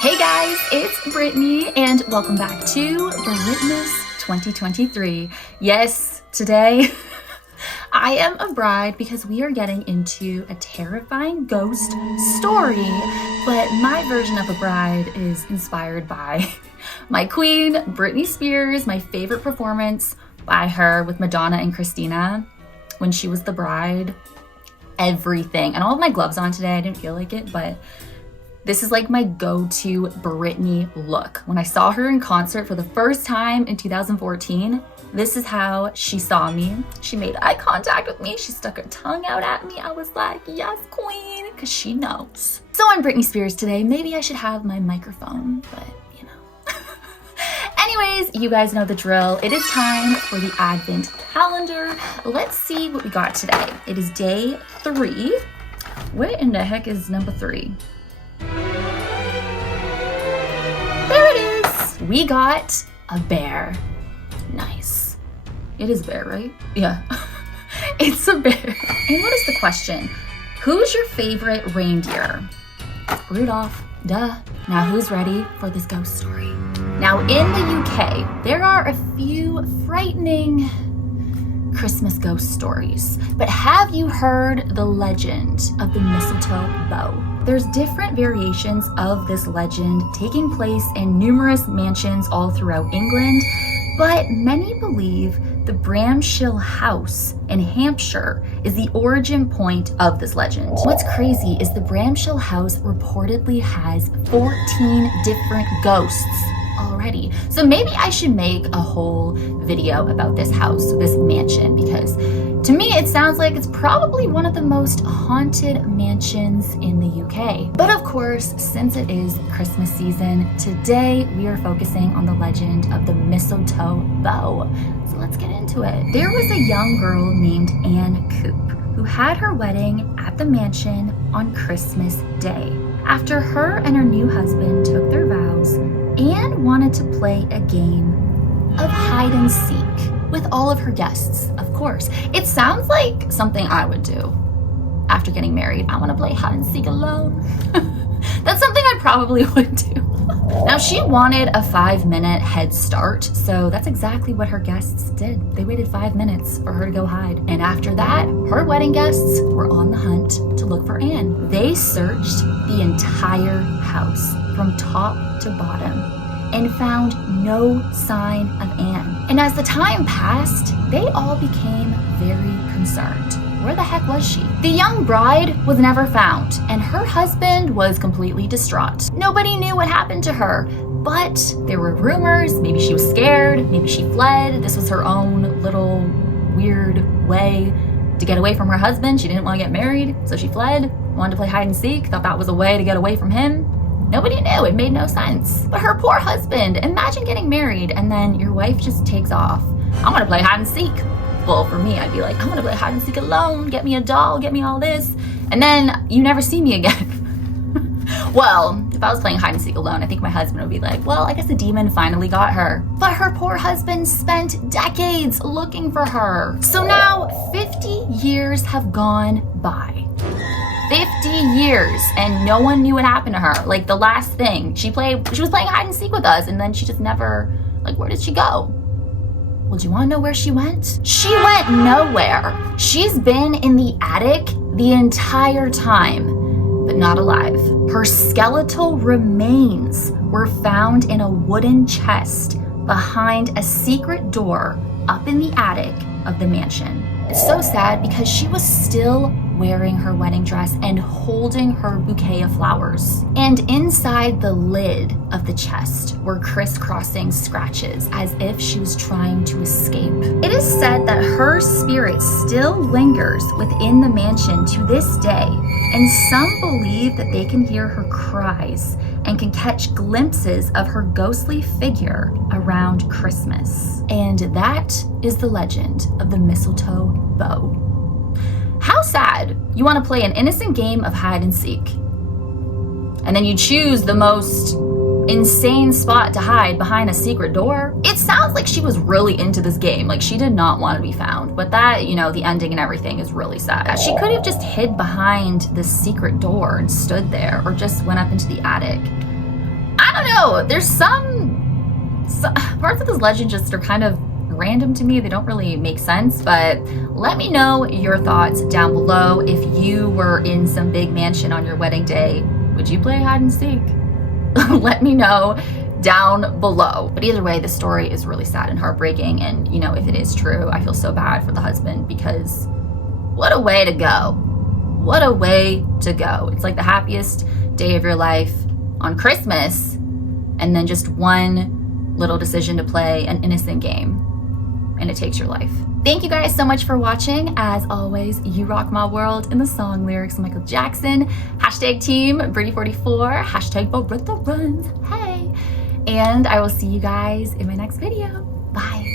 Hey guys, it's Brittany and welcome back to Brittney's 2023. Yes, today I am a bride because we are getting into a terrifying ghost story, but my version of a bride is inspired by my queen, Brittney Spears, my favorite performance by her with Madonna and Christina when she was the bride. Everything. And all of my gloves on today, I didn't feel like it, but this is like my go-to Brittney look. When I saw her in concert for the first time in 2014, this is how she saw me. She made eye contact with me. She stuck her tongue out at me. I was like, yes, queen, because she knows. So I'm Brittney Spears today. Maybe I should have my microphone, but you know. Anyways, you guys know the drill. It is time for the Advent calendar. Let's see what we got today. It is day 3. What in the heck is number 3? There it is. We got a bear. Nice. It is a bear, right? Yeah. It's a bear. And what is the question? Who's your favorite reindeer? Rudolph. Duh. Now who's ready for this ghost story? Now in the UK, there are a few frightening Christmas ghost stories. But have you heard the legend of the mistletoe bow? There's different variations of this legend taking place in numerous mansions all throughout England, but many believe the Bramshill House in Hampshire is the origin point of this legend. What's crazy is the Bramshill House reportedly has 14 different ghosts already. So maybe I should make a whole video about this house, this mansion, because to me it sounds like it's probably one of the most haunted mansions in the UK. But of course, since it is Christmas season, today we are focusing on the legend of the mistletoe bow. So let's get into it. There was a young girl named Anne Coop who had her wedding at the mansion on Christmas Day. After her and her new husband took their vows, Anne wanted to play a game of hide and seek with all of her guests, of course. It sounds like something I would do after getting married. I want to play hide and seek alone. That's something I probably would do. Now she wanted a 5-minute head start, so that's exactly what her guests did. They waited 5 minutes for her to go hide. And after that, her wedding guests were on the hunt to look for Anne. They searched the entire house from top to bottom and found no sign of Anne. And as the time passed, they all became very concerned. Where the heck was she? The young bride was never found, and her husband was completely distraught. Nobody knew what happened to her, but there were rumors. Maybe she was scared, maybe she fled. This was her own little weird way to get away from her husband. She didn't want to get married, so she fled, wanted to play hide and seek, thought that was a way to get away from him. Nobody knew, it made no sense. But her poor husband, imagine getting married and then your wife just takes off. I want to play hide and seek. Well, for me, I'd be like, I want to play hide and seek alone, get me a doll, get me all this, and then you never see me again. Well, if I was playing hide and seek alone, I think my husband would be like, well, I guess the demon finally got her. But her poor husband spent decades looking for her. So now 50 years have gone by. 50 years and no one knew what happened to her. Like the last thing, she was playing hide and seek with us and then she just never, like, where did she go? Well, do you want to know where she went? She went nowhere. She's been in the attic the entire time, but not alive. Her skeletal remains were found in a wooden chest behind a secret door up in the attic of the mansion. It's so sad because she was still wearing her wedding dress and holding her bouquet of flowers. And inside the lid of the chest were crisscrossing scratches as if she was trying to escape. It is said that her spirit still lingers within the mansion to this day, and some believe that they can hear her cries and can catch glimpses of her ghostly figure around Christmas. And that is the legend of the mistletoe bow. How sad. You want to play an innocent game of hide and seek, and then you choose the most insane spot to hide behind a secret door. It sounds like she was really into this game. Like she did not want to be found, but that, you know, the ending and everything is really sad. She could have just hid behind this secret door and stood there, or just went up into the attic. know. There's some parts of this legend just are kind of random to me. They don't really make sense, but let me know your thoughts down below. If you were in some big mansion on your wedding day, would you play hide and seek? Let me know down below. But either way, the story is really sad and heartbreaking, and you know, if it is true, I feel so bad for the husband, because what a way to go. What a way to go. It's like the happiest day of your life on Christmas, and then just one little decision to play an innocent game, and it takes your life. Thank you guys so much for watching. As always, you rock my world in the song lyrics, Michael Jackson. Hashtag team Brittney44, hashtag Britta runs. Hey. And I will see you guys in my next video. Bye.